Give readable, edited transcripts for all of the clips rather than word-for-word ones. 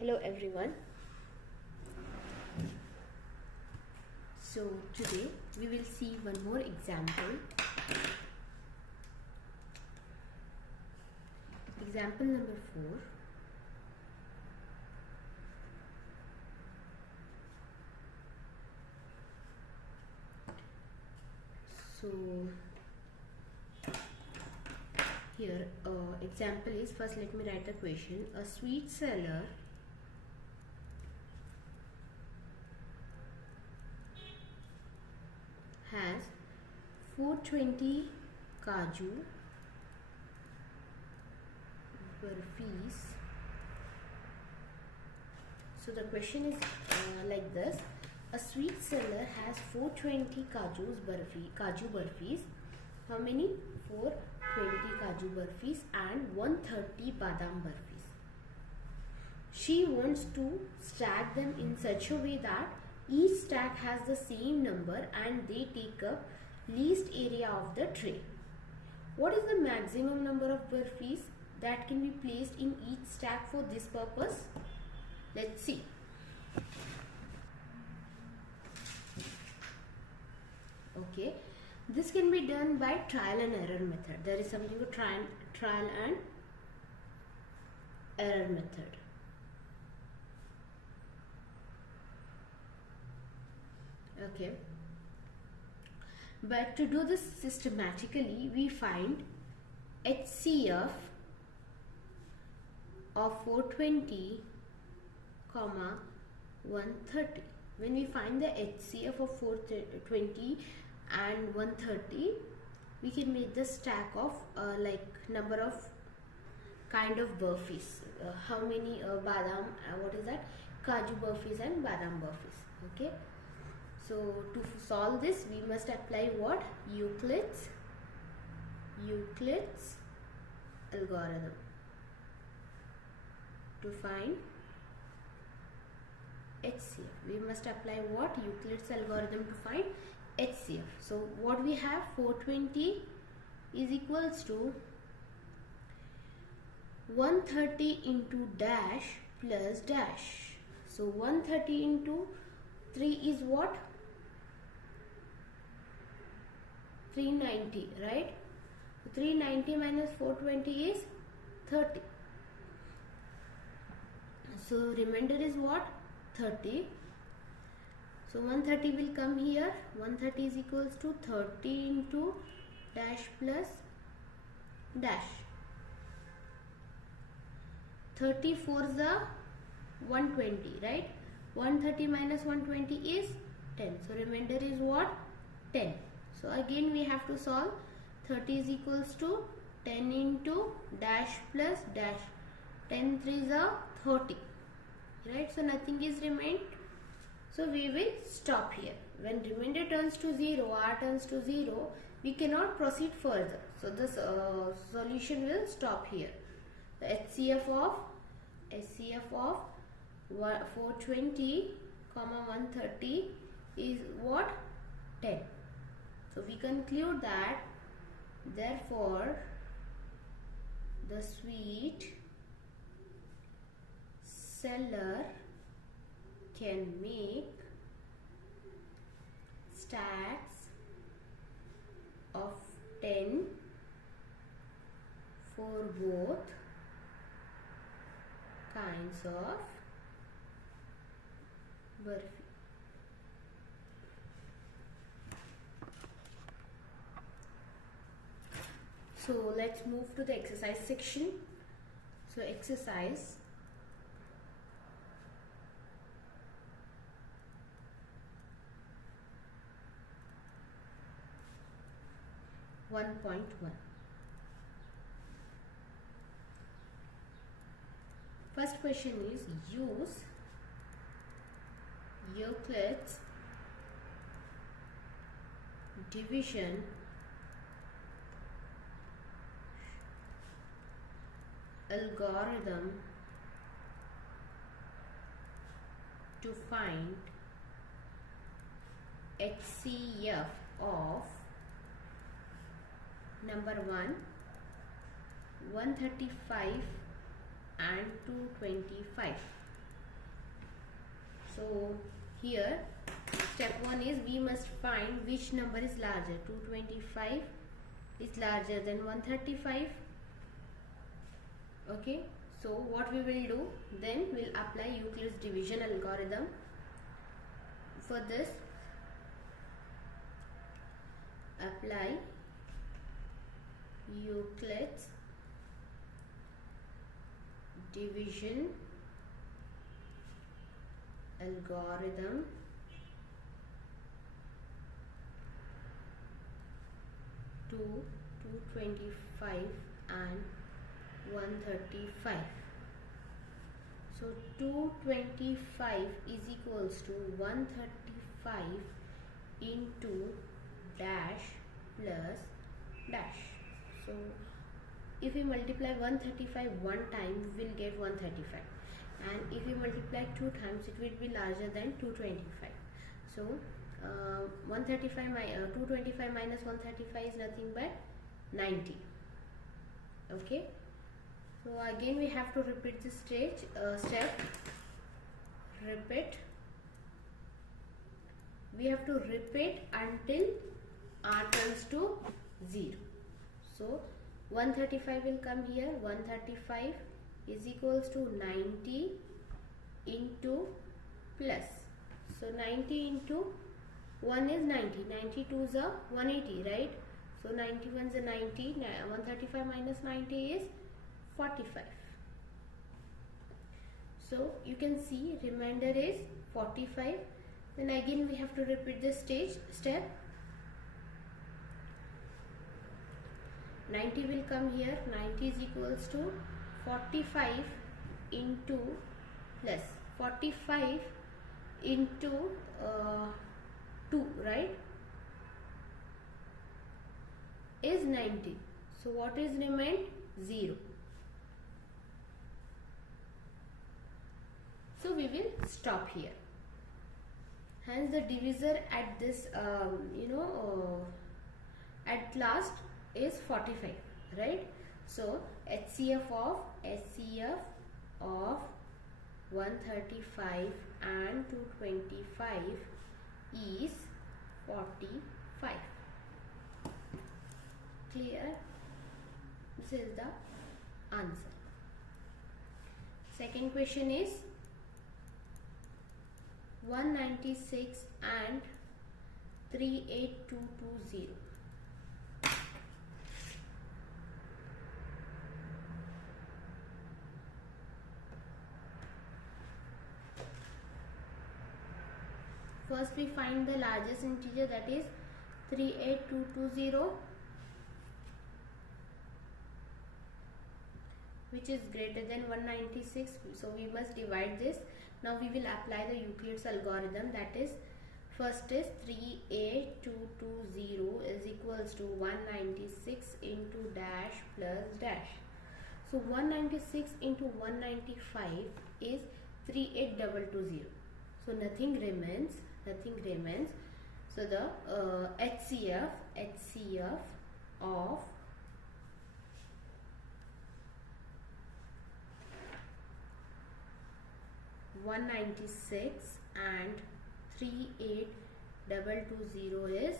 Hello everyone. So today we will see one more example. Example number 4. So here example is, first let me write the question. A sweet seller has 420 kaju burfis. So the question is like this: a sweet seller has 420 kaju burfis. How many? 420 kaju burfis and 130 badam burfis. She wants to stack them in such a way that each stack has the same number and they take up least area of the tray. What is the maximum number of burfis that can be placed in each stack for this purpose? Let's see. Okay, this can be done by trial and error method. There is something called trial and error method. Okay, but to do this systematically, we find HCF of 420, 130. When we find the HCF of 420 and 130, we can make the stack of like number of kind of burfis. How many badam? What is that? Kaju burfis and badam burfis. Okay. So to solve this, we must apply what? Euclid's algorithm to find HCF. We must apply what? Euclid's algorithm to find HCF. So what we have? 420 is equals to 130 into dash plus dash. So 130 into 3 is what? 390, right? 390 minus 420 is 30. So remainder is what? 30. So 130 will come here. 130 is equals to 30 into dash plus dash. 34 is the 120, right? 130 minus 120 is 10. So remainder is what? 10. So again we have to solve. 30 is equals to 10 into dash plus dash. 10 3 is a 30. Right? So nothing is remained. So we will stop here. When remainder turns to 0, r turns to 0, we cannot proceed further. So this solution will stop here. The HCF of 420, 130 is what? 10. So we conclude that therefore the sweet seller can make stacks of 10 for both kinds of burfi. So let's move to the exercise section. So exercise 1.1. First question is, use Euclid's division algorithm to find HCF of number 1, 135 and 225. So here step 1 is we must find which number is larger. 225 is larger than 135. Okay, so what we will do, then we'll apply Euclid's division algorithm. For this, apply Euclid's division algorithm to 225 and 135. So 225 is equals to 135 into dash plus dash. So if we multiply 135 one time, we will get 135, and if we multiply two times, it will be larger than 225. So 225 minus 135 is nothing but 90. Okay, so again we have to repeat this step. We have to repeat until r turns to 0. So 135 will come here. 135 is equals to 90 into plus. So 90 into 1 is 90. 92 is a 180, right? So 91 is a 90. 135 minus 90 is 45. So you can see remainder is 45. Then again we have to repeat this step. 90 will come here. 90 is equals to 45 into plus 45 into 2, right, is 90. So what is remained? 0. So we will stop here. Hence the divisor at this at last is 45, right? So HCF of 135 and 225 is 45. Clear? This is the answer. Second question is 196 and 38220. First we find the largest integer, that is 38220, which is greater than 196. So we must divide this. Now we will apply the Euclid's algorithm, that is first is 38220 is equals to 196 into dash plus dash. So 196 into 195 is 38220. So nothing remains. So the HCF of 196 and 38220 is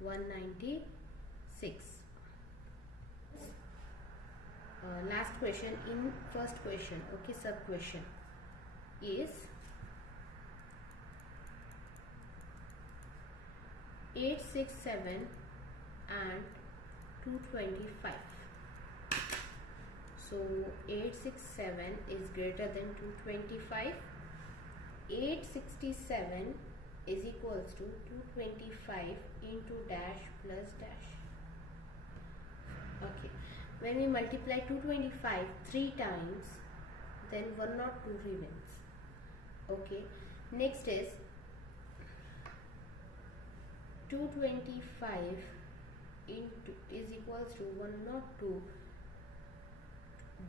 196. Last question in first question. Okay, sub question is 867 and 225. So 867 is greater than 225. 867 is equals to 225 into dash plus dash. Okay, when we multiply 225 3 times, then 102 remains. Okay, next is 225 into is equals to 102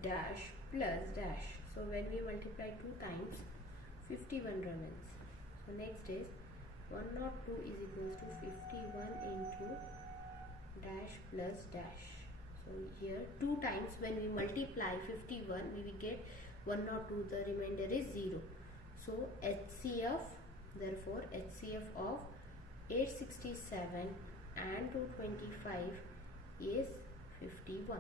dash plus dash. So when we multiply 2 times, 51 remains. So next is 102 is equals to 51 into dash plus dash. So here 2 times when we multiply 51, we will get 102, the remainder is 0. So HCF, therefore HCF of 867 and 225 is 51.